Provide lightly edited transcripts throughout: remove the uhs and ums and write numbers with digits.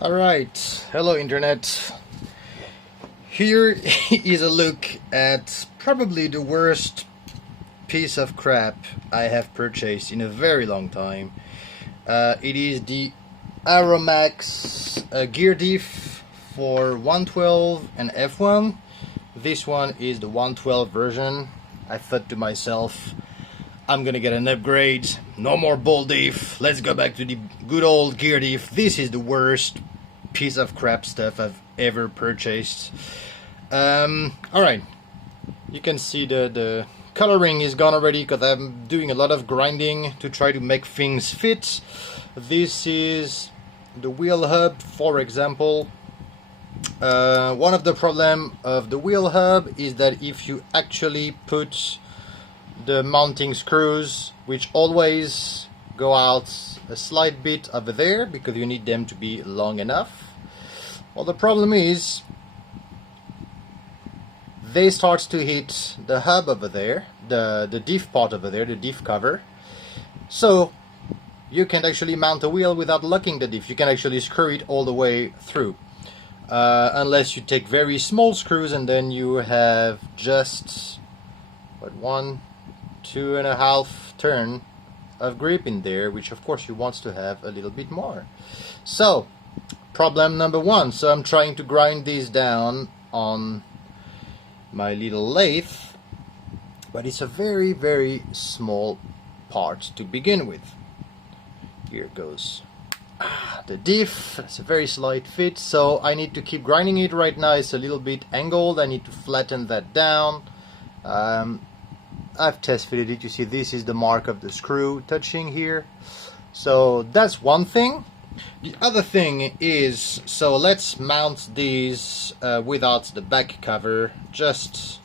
Alright, hello internet. Here is a look at probably the worst piece of crap I have purchased in a very long time. It is the Arrowmax gear diff for 112 and F1. This one is the 112 version. I thought to myself, I'm gonna get an upgrade, no more ball diff, let's go back to the good old gear diff. This is the worst piece of crap stuff I've ever purchased. Alright, you can see the coloring is gone already because I'm doing a lot of grinding to try to make things fit. This is the wheel hub, for example. One of the problems of the wheel hub is that if you actually put the mounting screws, which always go out a slight bit over there because you need them to be long enough. Well, the problem is they start to hit the hub over there, the diff part over there, the diff cover. So you can't actually mount a wheel without locking the diff. You can actually screw it all the way through. Unless you take very small screws and then you have just what, 2.5 turn of grip in there, which of course you want to have a little bit more. So problem number one, so I'm trying to grind these down on my little lathe, but it's a very small part to begin with. Here goes the diff. It's a very slight fit, so I need to keep grinding it. Right now it's a little bit angled. I need to flatten that down. I've test fitted it. You see this is the mark of the screw touching here. So that's one thing. The other thing is, so let's mount these without the back cover, just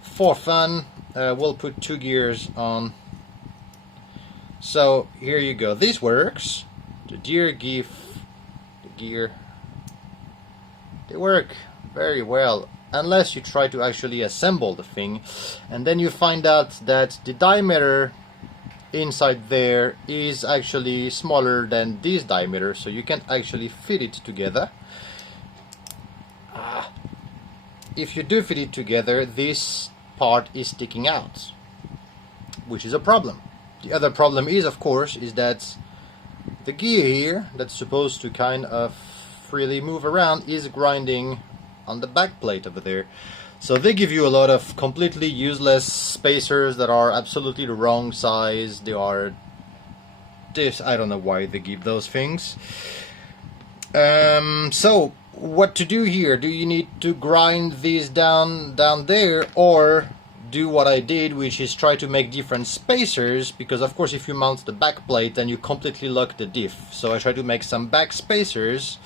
for fun. We'll put 2 gears on. So here you go. This works. The gear, they work very well. Unless you try to actually assemble the thing, and then you find out that the diameter inside there is actually smaller than this diameter, so you can't actually fit it together. If you do fit it together, this part is sticking out, which is a problem. The other problem is, of course, is that the gear here that's supposed to kind of freely move around is grinding on the back plate over there. So they give you a lot of completely useless spacers that are absolutely the wrong size. They are this, I don't know why they give those things. So what to do here? Do you need to grind these down there, or do what I did, which is try to make different spacers? Because of course if you mount the back plate then you completely lock the diff. So I try to make some back spacers,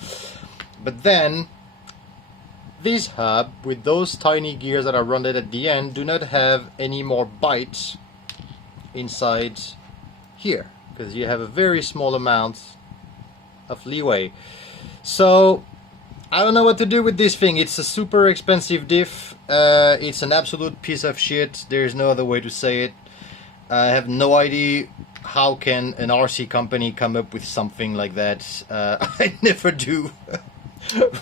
but then this hub with those tiny gears that are rounded at the end do not have any more bites inside here because you have a very small amount of leeway. So I don't know what to do with this thing. It's a super expensive diff. It's an absolute piece of shit. There's no other way to say it. I have no idea how can an RC company come up with something like that. I never do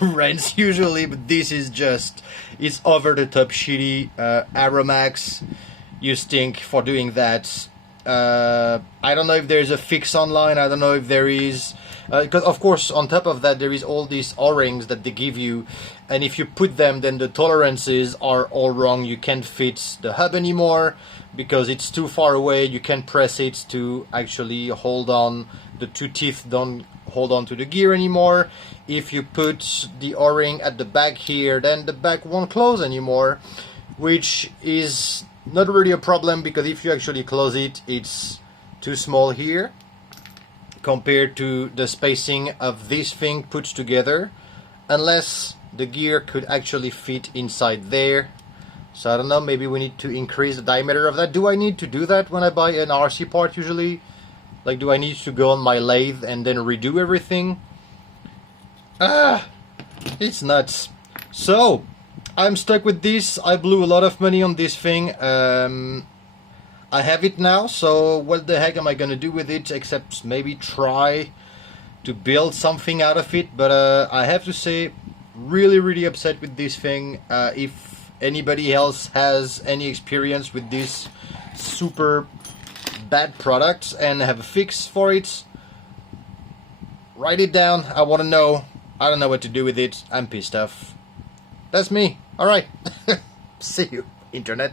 rents usually, but this is just, it's over the top shitty. Arrowmax, you stink for doing that. I don't know if there's a fix online. I don't know if there is, because of course on top of that there is all these O-rings that they give you, and if you put them then the tolerances are all wrong. You can't fit the hub anymore because it's too far away. You can't press it to actually hold on. The 2 teeth don't hold on to the gear anymore. If you put the O-ring at the back here, then the back won't close anymore, which is not really a problem because if you actually close it, it's too small here compared to the spacing of this thing put together, unless the gear could actually fit inside there. So I don't know, maybe we need to increase the diameter of that. Do I need to do that when I buy an RC part usually? Like, do I need to go on my lathe and then redo everything? It's nuts. So I'm stuck with this. I blew a lot of money on this thing. I have it now, so what the heck am I gonna do with it except maybe try to build something out of it. But I have to say, really upset with this thing. If anybody else has any experience with this super bad product and have a fix for it, write it down. I want to know. I don't know what to do with it. I'm pissed off. That's me. Alright. See you, internet.